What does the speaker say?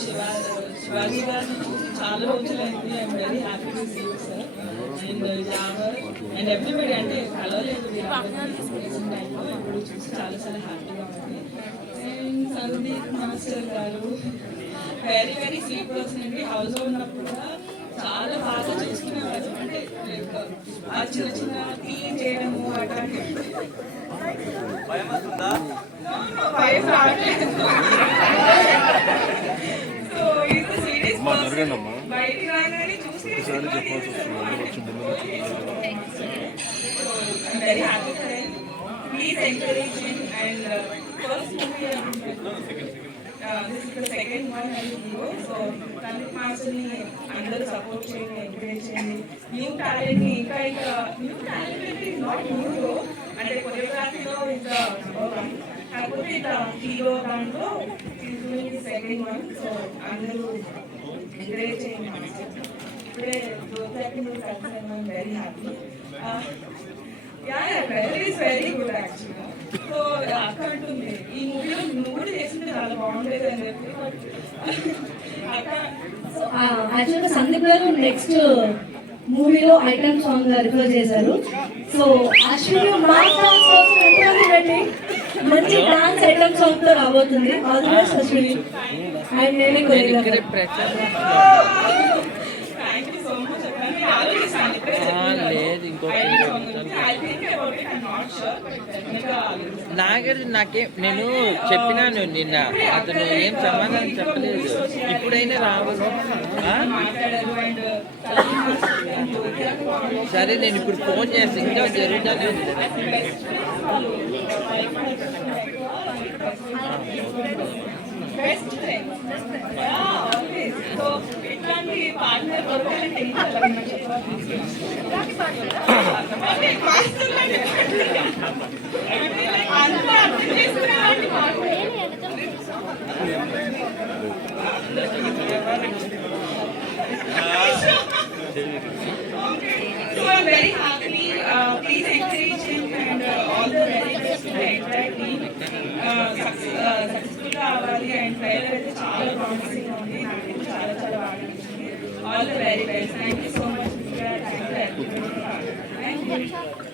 శివాజీ గారిని చూసి చాలా రోజులైంది. I'm very happy to see you sir and జావర్ అండ్ ఎవ్రీబడి. అంటే కలవలేదు ఇప్పుడు చూసి చాలా చాలా హ్యాపీగా ఉంది. అండ్ సందీప్ మాస్టర్ గారు వెరీ వెరీ స్వీట్ పర్సన్ అండి. హౌస్లో ఉన్నప్పుడు కూడా చాలా బాగా చూసుకునేవారు. అంటే ఆ చిన్న చిన్న క్లీన్ చేయడము అట్లాంటి భయం రావట్లేదు. సో ఇది సీరియస్ బయటికి రాగానే చూస్తే very happy. Please encourage and first movie this is the second one I do. So Sandeep Master ni అందరూ సపోర్ట్ చేయండి, ఎంకరేజ్ చేయండి. న్యూ టాలెంట్ ని ఇంకా new talent is not new though. అంటే కొరియోగ్రఫీలో is the number one. కాకపోతే ఇట్లా hero దాంట్లో is doing the second one. So అందరూ ఎంకరేజ్ చేయండి. ఇప్పుడే రోజాకి మీరు కలిసాను. I'm very happy. Yeah, weather is very good actually. So అక్క అంటుంది ఈ మూవీలో నువ్వు కూడా చేసింది చాలా బాగుండేది అని చెప్పి. యాక్చువల్గా సందీప్ గారు నెక్స్ట్ మూవీలో ఐటమ్ సాంగ్ రిఫర్ చేశారు. సో అశ్విని మంచి డాన్స్ ఐటమ్ సాంగ్ తో రాబోతుంది. All the best Ashwini. And నేనే కొరియోగ్రాఫర్. లేదు నాకేం నేను చెప్పినాను నిన్న, అతను ఏం సమాధానం చెప్పలేదు. ఇప్పుడైనా రావాలి. సరే నేను ఇప్పుడు ఫోన్ చేస్తే ఇంకా జరుగుతుంది. So I'm very happy. Please encourage him and all the very best to the entire team. Successful గా అవ్వాలి అండ్ ట్రైలర్ అయితే చాలా ప్రామిసింగ్ ఉంది. నాకైతే చాలా చాలా బాగా నచ్చింది. All the very best. Thank you so much. Thank you.